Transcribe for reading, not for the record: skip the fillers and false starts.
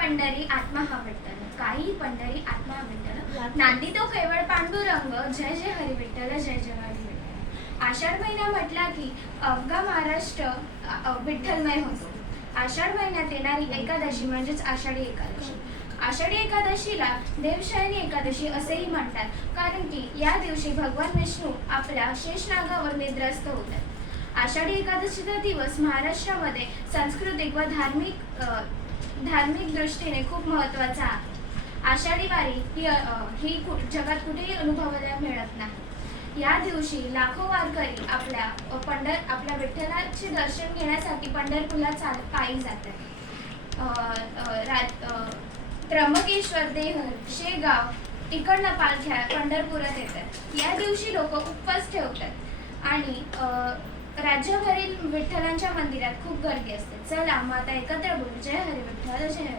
पंढरी आत्मा हा विठ्ठल, काही पंढरी आत्मा हा विठ्ठल, नांदी तो केवळ पांडुरंग, जय जय हरी विठ्ठल, जय जय हरी विठ्ठल. आषाढ महिना म्हटला की अवघा महाराष्ट्र विठ्ठलमय होतो. आषाढ महिन्यात येणारी एकादशी म्हणजेच आषाढी एकादशी. आषाढी एकादशीला देवशयनी एकादशी असेही म्हणतात, कारण की या दिवशी भगवान विष्णू आपल्या शेषनागावर निद्रास्त होतात. आषाढी एकादशीचा दिवस महाराष्ट्रामध्ये सांस्कृतिक व धार्मिक दृष्टीने खूप महत्त्वाचा आहे. आषाढी वारी ही जगात कुठेही अनुभवायला मिळत नाही. या दिवशी लाखो वारकरी आपल्या विठ्ठलाचे दर्शन घेण्यासाठी पंढरपूरला पायी जातात. त्र्यंबकेश्वर, देहर, शेगाव इकडनं पालख्या पंढरपुरात येतात. या दिवशी लोक उपवास ठेवतात आणि राज्यभरील विठ्ठलांच्या मंदिरात खूप गर्दी असते. चला मग आता एकत्र बोलू. जय हरी विठ्ठल, जय